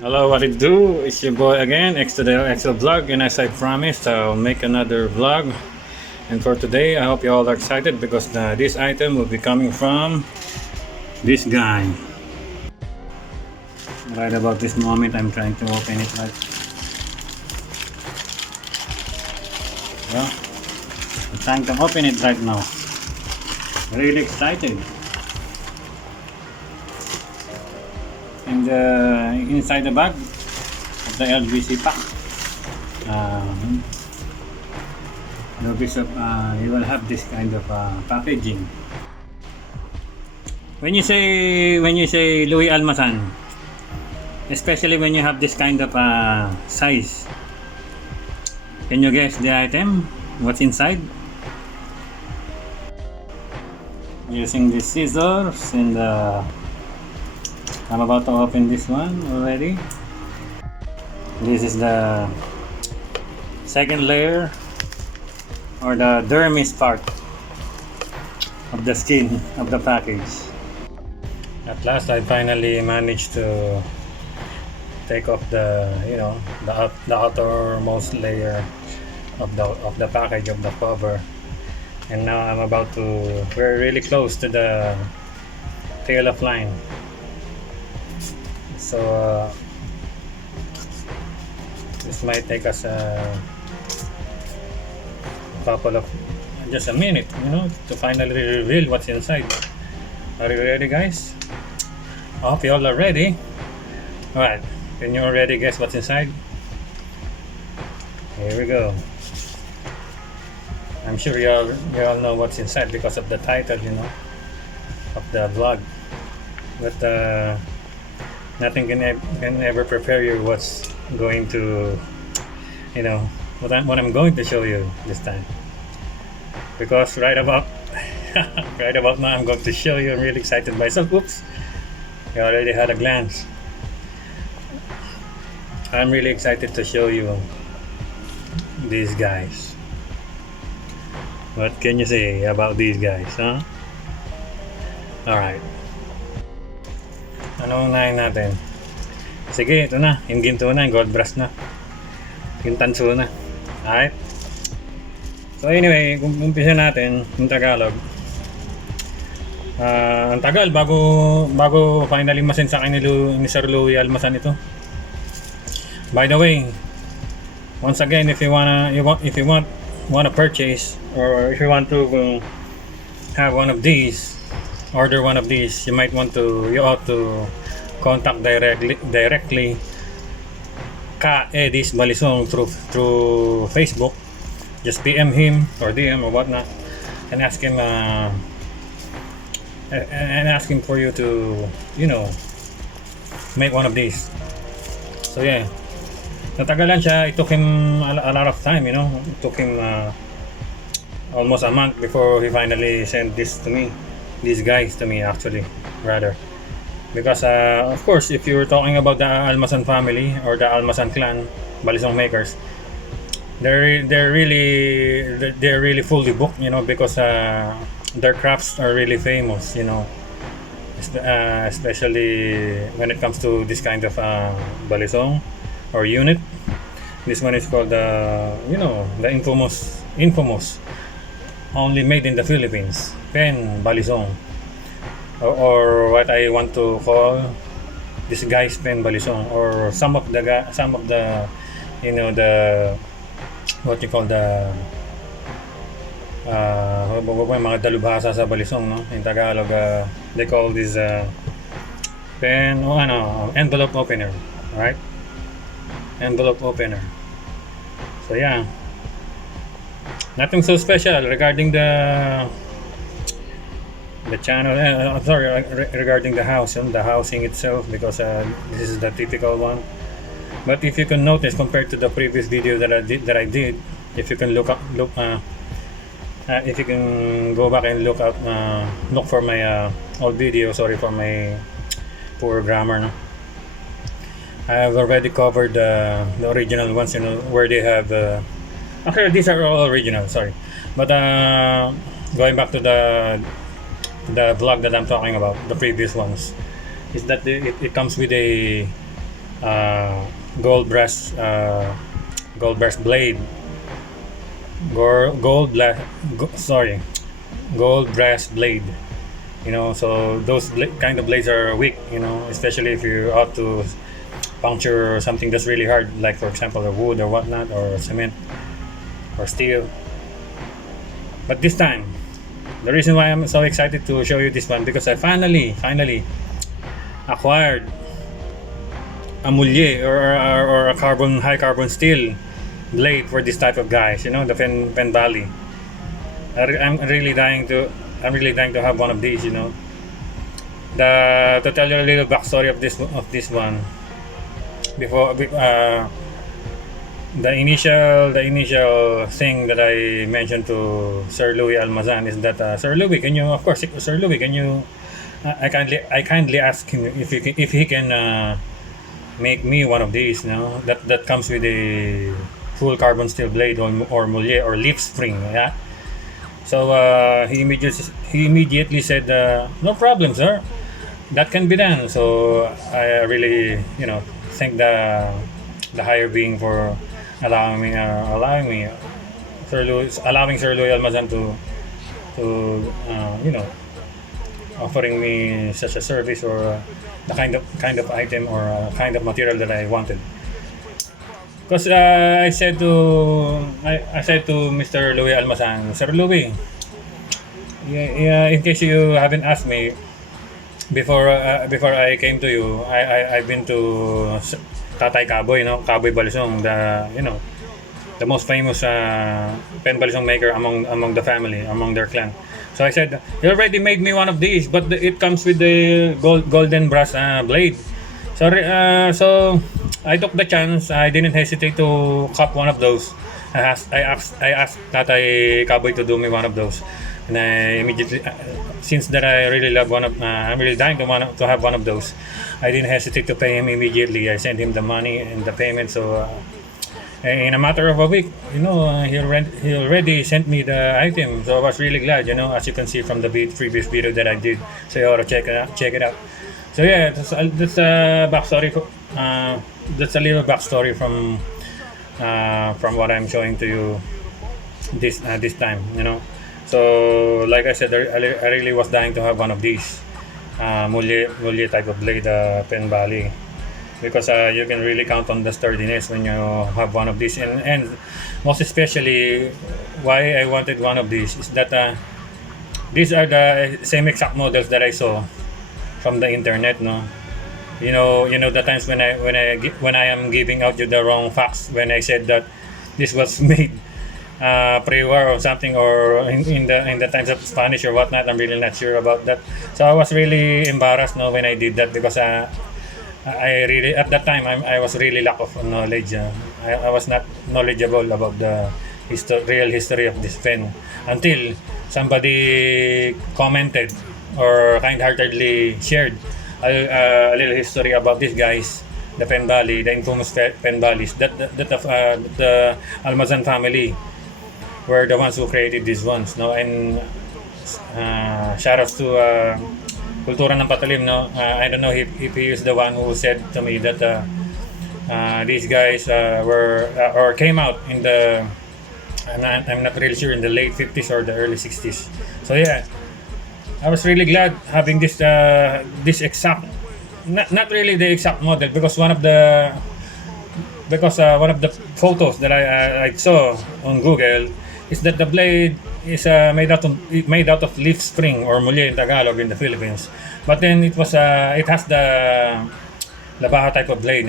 Hello, what it do? It's your boy again, X to the XL vlog, and as I promised, I'll make another vlog. And for today, I hope you all are excited because this item will be coming from this guy. Right about this moment, I'm trying to open it right. Well, I'm trying to open it right now. Really excited. And inside the bag of the LBC pack. You will have this kind of packaging. When you say Louis Almazan, especially when you have this kind of size, can you guess the item? What's inside? Using the scissors and I'm about to open this one already. This is the second layer, or the dermis part of the skin of the package. At last, I finally managed to take off the the outermost layer of the package of the cover, and now I'm about to. We're really close to the tail of line. So this might take us a couple of just a minute, to finally reveal what's inside. Are you ready, guys? I hope you all are ready. Alright, can you already guess what's inside? Here we go. I'm sure you all know what's inside because of the title, of the vlog. But nothing can ever prepare you what's going to, what I'm going to show you this time. Because right about now, I'm going to show you. I'm really excited myself. Oops, you already had a glance. I'm really excited to show you these guys. What can you say about these guys, huh? Alright. Ano unahin natin? Sige, ito na. Yung ginto na, yung gold brass na. Yung tanso na. Alright? So anyway, kung umpisa natin yung Tagalog. Ang tagal bago finally masend sa akin ni Sir Louis Almazan ito. By the way, once again, if you want to purchase, or if you want to have one of these, order one of these, you ought to contact directly Ka Edis Balisong through Facebook. Just PM him or DM or whatnot, and ask him for you to make one of these. So yeah, natagalan siya. It took him a lot of time. It took him almost a month before he finally sent these guys to me, actually, rather. Because of course, if you were talking about the Almazan family or the Almazan clan, Balisong makers, they're really fully booked, because their crafts are really famous, especially when it comes to this kind of balisong or unit. This one is called the infamous, only made in the Philippines, pen balisong, or what I want to call this guy's pen balisong, or some of the the what you call the mga dalubhasa sa balisong, no? In Tagalog, they call this pen envelope opener, right? Envelope opener. So yeah, nothing so special regarding the channel. Regarding the housing itself, because this is the typical one. But if you can notice, compared to the previous video that I did, if you can if you can go back and look for my old video. Sorry for my poor grammar, no? I have already covered the original ones, where they have. Actually, these are all original. Sorry, but going back to the vlog that I'm talking about, the previous ones, is that it comes with a uh, gold brass gold brass blade, sorry, gold brass blade. So those kind of blades are weak. Especially if you're out to puncture something that's really hard, like for example, a wood or whatnot, or cement or steel. But this time, the reason why I'm so excited to show you this one, because I finally acquired a Mulye, or a high carbon steel blade for this type of guys. The Pen Bali. I'm really dying to have one of these. To tell you a little backstory of this one. Before the initial thing that I mentioned to Sir Louis Almazan is that, Sir Louis, can you, of course, Sir Louis, can you, I kindly ask him if he can make me one of these, that comes with a full carbon steel blade, or Mulye, or leaf spring, yeah. So he immediately said, no problem, sir, that can be done. So I really, thank the higher being for allowing Sir Louis Almazan to offering me such a service, or the kind of item, or kind of material that I wanted. Because I said to Mr. Louis Almazan, Sir Louis, yeah, in case you haven't asked me, before I came to you, I've been to Tatay Kaboy, Kaboy Balisong, the most famous pen balisong maker among the family, among their clan. So I said, he already made me one of these, but it comes with the golden brass blade. Sorry, so I took the chance. I didn't hesitate to cop one of those. I asked Tatay Kaboy to do me one of those, and I immediately, since that I really love I'm really dying to have one of those. I didn't hesitate to pay him immediately. I sent him the money and the payment. So in a matter of a week, he already sent me the item. So I was really glad. As you can see from the previous video that I did. So you ought to check it out. So yeah, that's a backstory. That's a little backstory from what I'm showing to you this time. So like I said, I really was dying to have one of these Mulye type of blade, Pen Bali, because you can really count on the sturdiness when you have one of these, and most especially why I wanted one of these is that these are the same exact models that I saw from the internet. The times when I am giving out you the wrong facts when I said that this was made pre-war or something, or in the times of Spanish or whatnot. I'm really not sure about that. So I was really embarrassed when I did that, because I really, at that time, I was really lack of knowledge. I was not knowledgeable about the real history of this pen, until somebody commented or kind-heartedly shared a little history about these guys, the Pen Bali, the infamous Pen Balis, that the Almazan family were the ones who created these ones, and shoutouts to Kultura ng Patalim, I don't know if he is the one who said to me that these guys were or came out in the, I'm not really sure, in the late 50s or the early 60s. So yeah, I was really glad having this exact, not really the exact model, because one of the photos that I saw on Google is that the blade is made out of leaf spring, or mulye in Tagalog in the Philippines. But then it has the labaha type of blade,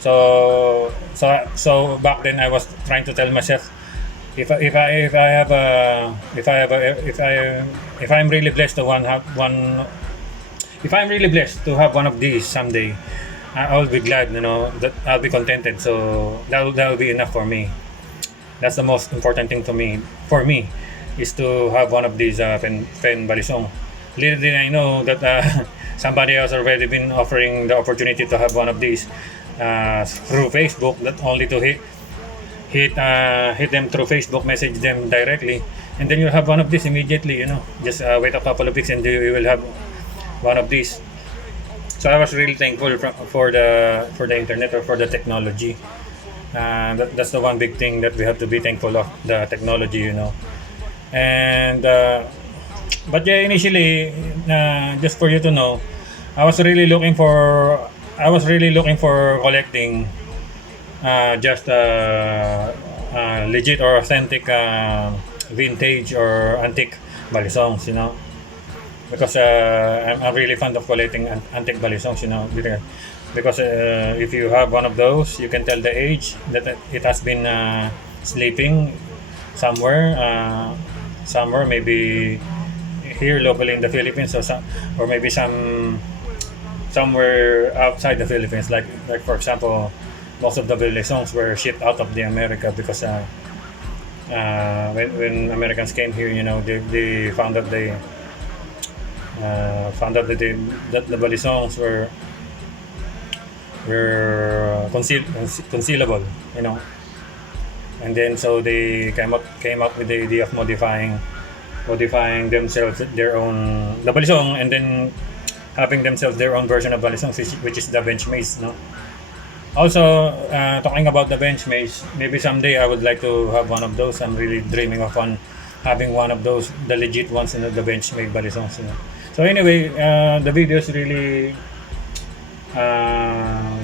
So back then I was trying to tell myself, if I'm really blessed to have one of these someday, I'll be glad, that I'll be contented. So that'll be enough for me. That's the most important thing for me, is to have one of these pen balisong. Little did I know that somebody else already been offering the opportunity to have one of these through Facebook. That only to hit them through Facebook, message them directly, and then you have one of these immediately. Just wait a couple of weeks and you will have one of these. So I was really thankful for the internet or for the technology. That's the one big thing that we have to be thankful of, the technology, And but yeah, initially, just for you to know, I was really looking for collecting just legit or authentic vintage or antique balisongs, because I'm really fond of collecting antique balisongs, because if you have one of those, you can tell the age that it has been sleeping somewhere, maybe here locally in the Philippines, or maybe somewhere outside the Philippines, like for example, most of the Balisongs were shipped out of the America because when Americans came here, they found that that the Balisongs were concealable, and then so they came up with the idea of modifying themselves the Balisong, and then having themselves their own version of Balisong, which is the bench maze, Also, talking about the bench maze, maybe someday I would like to have one of those. I'm really dreaming of having one of those, the legit ones, the bench made Balisongs, So anyway, the video is really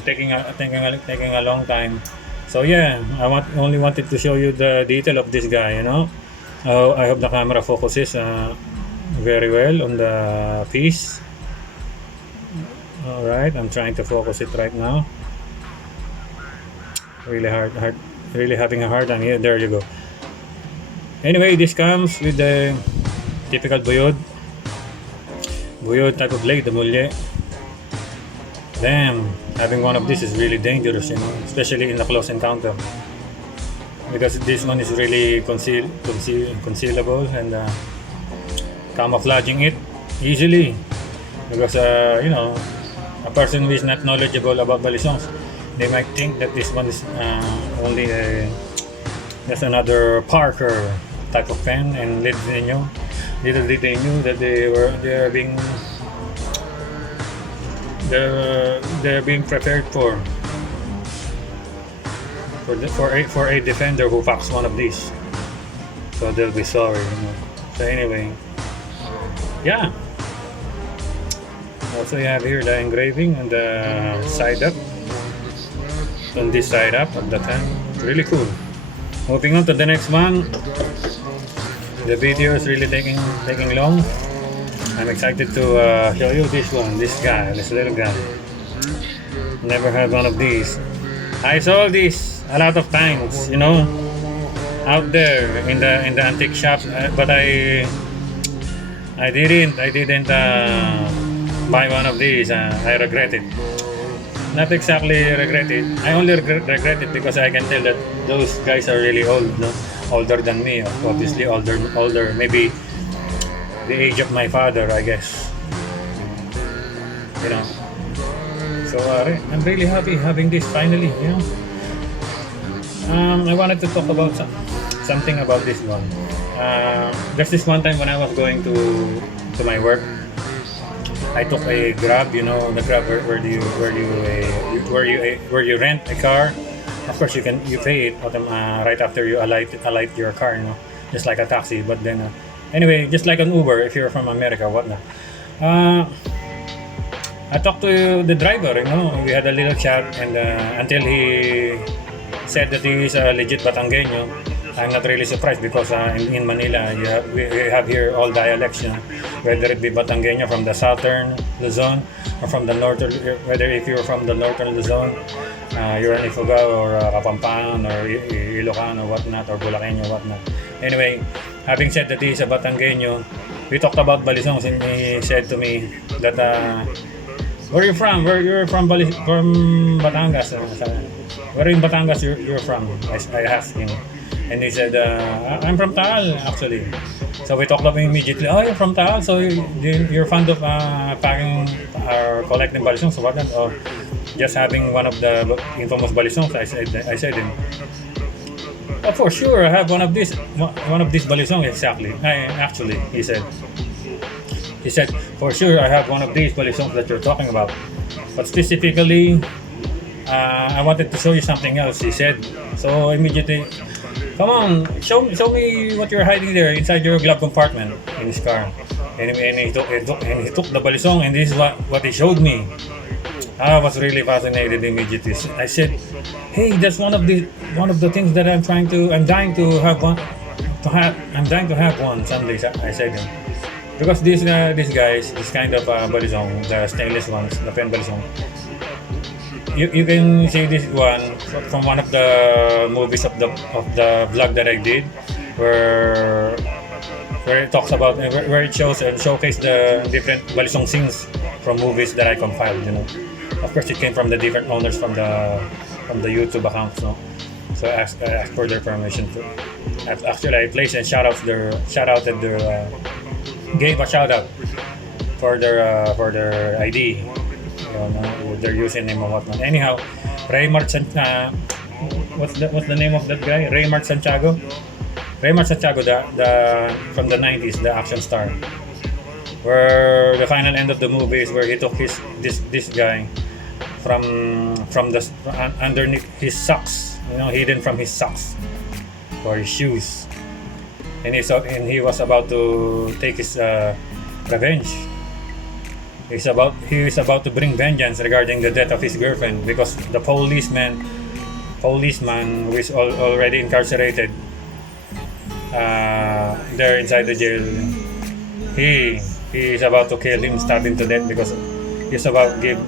taking a long time. So yeah, only wanted to show you the detail of this guy, I hope the camera focuses very well on the piece. Alright, I'm trying to focus it right now. Really really having a hard time here. There you go. Anyway, this comes with the typical buyod type of blade, the Mulye. Damn, having one of this is really dangerous, especially in a close encounter, because this one is really concealable and camouflaging it easily, because a person who is not knowledgeable about balisongs, they might think that this one is only just another Parker type of pen, and little did they knew that they're being prepared for a defender who packs one of these, so they'll be sorry, So anyway, yeah. Also, you have here the engraving on the side up, on this side up of the pen. Really cool. Moving on to the next one. The video is really taking long. I'm excited to show you this one, this little guy. Never had one of these. I saw this a lot of times, out there in the antique shops, but I didn't buy one of these. I regret it. Not exactly regret it. I only regret it because I can tell that those guys are really old, older than me. Obviously older, maybe the age of my father, I guess. So I'm really happy having this finally. I wanted to talk about something about this one. There's this one time when I was going to my work. I took a Grab, the Grab where you rent a car. Of course, you pay it right after you alight your car, just like a taxi. But then, anyway, just like an Uber, if you're from America, whatnot. I talked to the driver, we had a little chat, and until he said that he is a legit Batangueño. I'm not really surprised because in Manila, we have here all dialects, whether it be Batangueño from the southern Luzon or from the northern, whether if you're from the northern Luzon, you're an Ifugao or Kapampangan or Ilocano or whatnot, or Bulacan or whatnot. Anyway, having said that he's a Batangueño, we talked about Balisongs, and he said to me that, where are you from? You're from Batangas. Where in Batangas you're from? I asked him. And he said, I'm from Taal, actually. So we talked about immediately, oh, you're from Taal, so you're fond of packing or collecting balisongs, so whatnot, or just having one of the infamous balisongs, I said him. Oh, for sure, I have one of these balisongs, exactly. Actually, he said He said, for sure, I have one of these Balisongs that you're talking about. But specifically, I wanted to show you something else, he said. So immediately, come on, show me what you're hiding there inside your glove compartment in his car. And he took the Balisong, and this is what he showed me. I was really fascinated immediately. I said, "Hey, that's one of the things that I'm dying to have one. I'm dying to have one someday." I said, because these guys, this kind of Balisong, the stainless ones, the pen Balisong. You can see this one from one of the movies of the vlog that I did, where it talks about where it shows and showcase the different Balisong scenes from movies that I compiled. Of course, it came from the different owners from the YouTube accounts. No, so I asked for their permission to. Actually, I placed and gave a shout out for their ID, their username and whatnot. Anyhow, what's the name of that guy? Raymart Santiago, the from the 90s, the action star. Where the final end of the movie is where he took this guy from underneath his socks, hidden from his socks or his shoes, and he was about to take his revenge. He is about to bring vengeance regarding the death of his girlfriend, because the policeman who is already incarcerated there inside the jail, he is about to kill him, stab him to death, because he's about to give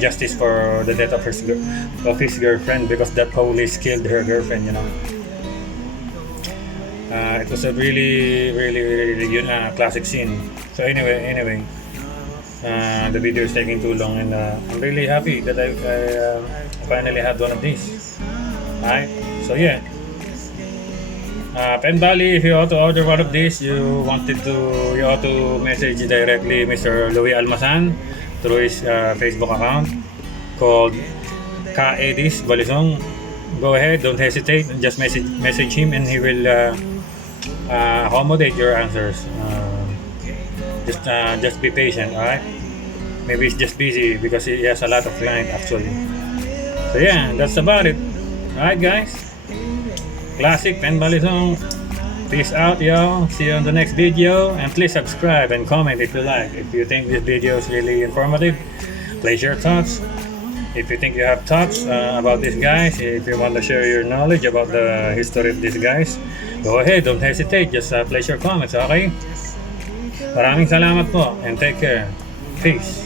justice for the death of his girlfriend, because that police killed her girlfriend. It was a really classic scene. So anyway, the video is taking too long, and I'm really happy that I finally had one of these. Alright, so yeah. Pen Bali, if you ought to order one of these, you ought to message directly Mr. Louis Almazan through his Facebook account called Ka-Edis Balisong. Go ahead, don't hesitate, just message him, and he will accommodate your answers. Just be patient, alright? Maybe he's just busy because he has a lot of clients actually. So yeah, that's about it. Alright guys, classic Pen Balisong. Peace out, yo. See you on the next video, and please subscribe and comment if you like. If you think this video is really informative, place your thoughts. If you think you have thoughts about these guys, if you want to share your knowledge about the history of these guys, go ahead, don't hesitate, just place your comments, okay? Maraming salamat po, and take care. Peace.